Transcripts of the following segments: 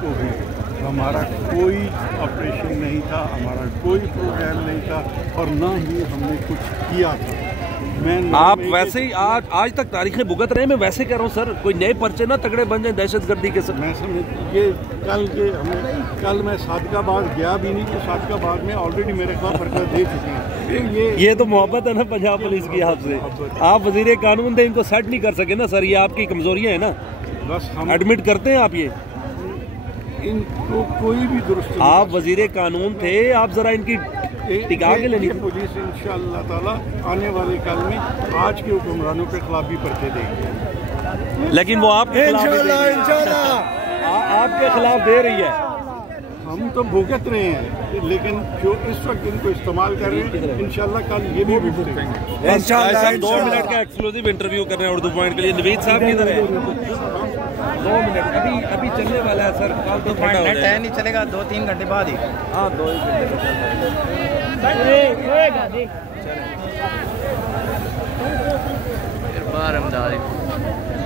को भी हमारा कोई ऑपरेशन नहीं था, हमारा कोई प्रोग्राम नहीं था और ना ही हमने कुछ किया था। आप वैसे ही आज तक तारीखें भुगत रहे हैं। मैं वैसे कह रहा हूँ सर, कोई नए पर्चे ना तगड़े बन जाए दहशतगर्दी के। सर मैं समझ कल मैं सादकाबाद गया भी नहीं, तो सादकाबाद में ऑलरेडी मेरे खिलाफ पर्चा दे चुके हैं। ये तो मोहब्बत है ना पंजाब पुलिस की आपसे। आप वजीर कानून थे, इनको सेट नहीं कर सके ना सर, ये आपकी कमजोरियाँ है ना। बस हम एडमिट करते हैं आप ये, इनको कोई भी दुरुस्त। आप वजीर कानून थे, आप जरा इनकी टिका के लेनी। पुलिस इंशाअल्लाह ताला आने वाले कल में आज के हुक्मरानों के खिलाफ भी पर्चे देंगे, लेकिन वो आपके खिलाफ दे रही है। हम तो भुगत रहे हैं, लेकिन जो इस वक्त इनको इस्तेमाल कर रहे हैं, इंशाअल्लाह कल ये भी भुगतेंगे। इंशाअल्लाह 2 मिनट का एक्सक्लूसिव इंटरव्यू कर रहे हैं उर्दू पॉइंट के लिए। नवीद साहब किधर है? 2 मिनट अभी चलने वाला है सर। कल तो नहीं चलेगा, 2-3 घंटे बाद ही। हाँ 2 घंटे।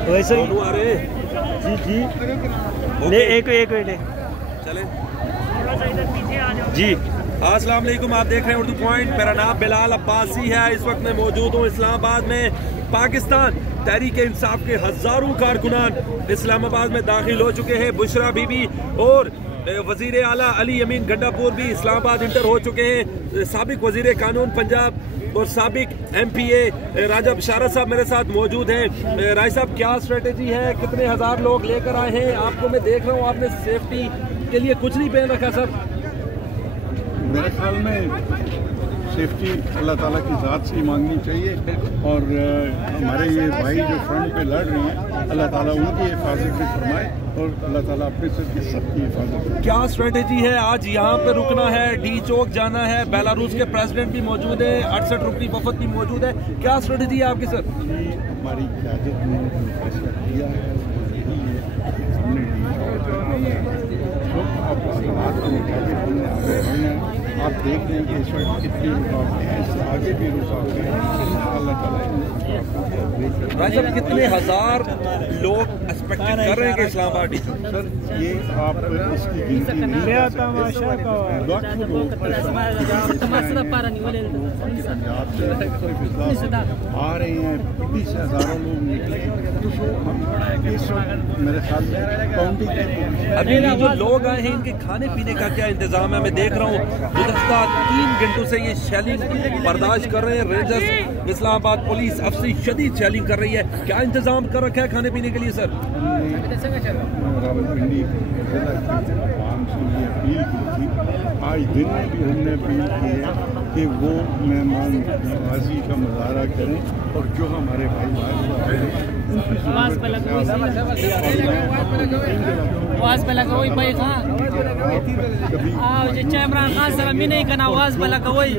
वैसे ही जी एक मिनट चले जी। अस्सलाम वालेकुम, आप देख रहे हैं उर्दू पॉइंट। मेरा नाम बिलाल अब्बासी है। इस वक्त मैं मौजूद हूँ इस्लामाबाद में। पाकिस्तान तहरीक इंसाफ के हजारों कारकुनान इस्लामाबाद में दाखिल हो चुके हैं। बुशरा बीबी और वजीर आला अली यमीन गंडापुर भी इस्लामाबाद इंटर हो चुके हैं। साबिक वजीर कानून पंजाब और साबिक MPA राजा बशारत साहब मेरे साथ मौजूद हैं। राय साहब, क्या स्ट्रेटेजी है? कितने हजार लोग लेकर आए हैं? आपको मैं देख रहा हूँ, आपने सेफ्टी के लिए कुछ नहीं पहन रखा सर। मेरे ख्याल में सेफ्टी अल्लाह ताला की ज़ात से ही मांगनी चाहिए, और हमारे ये भाई जो फ्रंट पे लड़ रहे हैं, अल्लाह ताला उनकी हिफाजत भी फरमाए और अल्लाह ताला अपने से सबकी हिफाजत। क्या स्ट्रेटेजी है? आज यहाँ पे रुकना है, डी चौक जाना है, बेलारूस के प्रेसिडेंट भी मौजूद है, 68 रुकनी वफद भी मौजूद है। क्या स्ट्रेटेजी है आपकी सर? हमारी क़यादत ने जो फैसला किया है हमने आप देख रहे हैं कि इस वक्त कितनी रुकावटें हैं, इससे आगे भी रुकावटें हैं। अल्लाह ताला भाई साहब, कितने हजार लोग एक्सपेक्टेड कर रहे हैं कि इस्लामाबाद सर, ये आप इसकी गिनती नहीं कर सकते। आ रहे हैं, दिल्ली से हजारों लोग निकले, तो हम इस वक्त मेरे ख्याल में काउंटिंग। अभी जो लोग आए हैं, इनके खाने पीने का क्या इंतजाम है? मैं देख रहा हूँ गुज़श्ता 3 घंटों से ये शेलिंग बर्दाश्त कर रहे हैं। रेंजर्स इस्लामाबाद पुलिस अफसर शदीद शेलिंग कर रही है। क्या इंतजाम कर रखा है खाने पीने के लिए सर? आज दिन में भी हमने अपील की है कि वो मेहमान नवाजी का मुजाहरा करें और जो हमारे भाई इमरान खान सर अमी नहीं करना आवाज बला कवई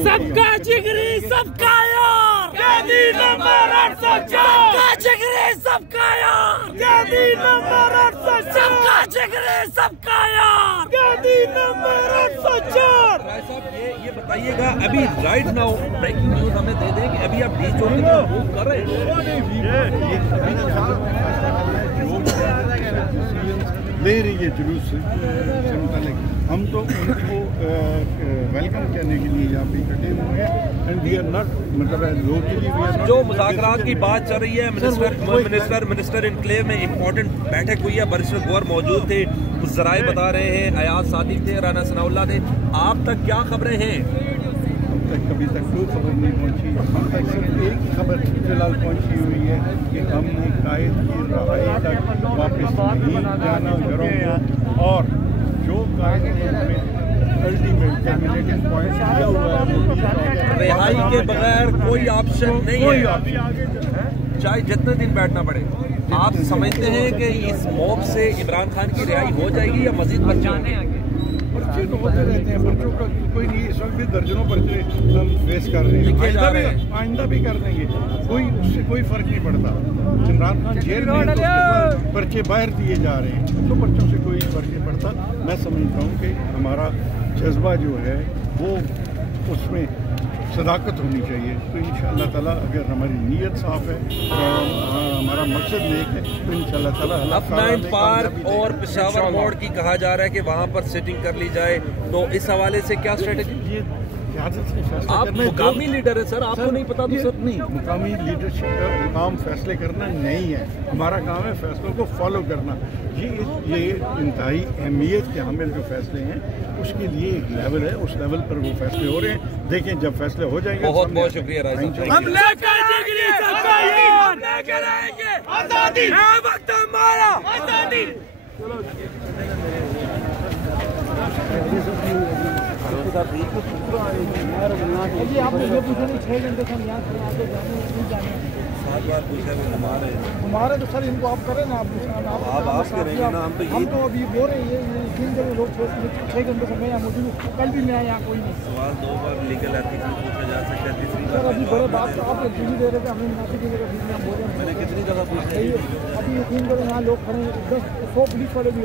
सबका जिगरी सबका यार कैदी नंबर 804 सबका जिगरी सबका यार कैदी नंबर 804 सबका जिगरी सबका यार कैदी नंबर 804। राय साहब, ये बताइएगा, अभी राइट नाउ ब्रेकिंग न्यूज हमें दे दें कि अभी आप डी चौक की तरफ मूव कर रहे ले रही है जुलूस से मुतालिक। हम तो उनको वेलकम करने के लिए यहाँ पे इकट्ठे हुए हैं एंड वी आर नॉट, मतलब लोकली जो मुज़ाकरात की बात चल रही है। मिनिस्टर इनक्लेव में इम्पोर्टेंट बैठक हुई है, बरिस्टर गौर मौजूद थे, कुछ ज़राए बता रहे हैं, अयाज सादिक थे, राना सनाउल्लाह थे। आप तक क्या खबरें हैं? हम तक कभी तक कोई खबर नहीं पहुँची। हम तक सिर्फ एक ही खबर फिलहाल पहुँची हुई है कि हमने कायद की रहाई तक वापस नहीं जाना घरों को, और जो कायद ने अल्टीमेट टर्मिनेटिंग पॉइंट दिया हुआ है, रिहाई के बगैर कोई ऑप्शन नहीं है, चाहे जितने दिन बैठना पड़े। आप समझते हैं कि इस मौत से इमरान खान की रिहाई हो जाएगी या मजीद पर्चे होंगे? पर्चे तो होते रहते हैं, पर्चों का कोई नहीं। इस वक्त भी दर्जनों पर्चे हम फेस कर रहे हैं, आइंदा भी कर देंगे, उससे कोई फर्क नहीं पड़ता। इमरान खान जेल में तो उसके पर्चे बाहर दिए जा रहे हैं, तो पर्चों से कोई फर्क नहीं पड़ता। मैं समझता हूँ कि हमारा जज्बा जो है वो उसमें सदाकत होनी चाहिए। तो इंशाअल्लाह ताला अगर हमारी नीयत साफ है और हमारा मकसद नेक है तो इंशाअल्लाह ताला अब नाइन पार्क और पेशावर मोड़ की कहा जा रहा है कि वहाँ पर सिटिंग कर ली जाए, तो इस हवाले से क्या स्ट्रेटेजी? आप मुकामी लीडर है सर, आपको नहीं पता? तो सर नहीं, मुकामी लीडरशिप का काम फैसले करना नहीं है, हमारा काम है फैसलों को फॉलो करना। ये इंतहाई अहमियत के हामिल जो फैसले हैं उसके लिए एक लेवल है, उस लेवल पर वो फैसले हो रहे हैं। देखें जब फैसले हो जाएंगे। बहुत बहुत शुक्रिया राय साहब। हम लेकर आएंगे आजादी, वक्त हमारा आजादी। आपने ये पूछा नहीं 6 घंटे से हम यहाँ खड़े आगे जाने 7 बार पूछा हमारे तो सर इनको आप करें ना, आप करेंगे ना, हम तो अभी बोल रहे हैं 3 जगह लोग 6 घंटे से मैं यहाँ मौजूद, कल भी मैं यहाँ कोई नहीं। सवाल 2 बार लीगल एथिक्स में पूछा जा सकता है, तीसरी बार अभी बड़े बात तो आप एलटीवी दे रहे थे, हमें मुनासिब की जगह बोल रहे हैं। मैंने कितनी जगह पूछा? अभी ये 3 जगह यहाँ लोग खड़े हैं, 100 पुलिस वाले भी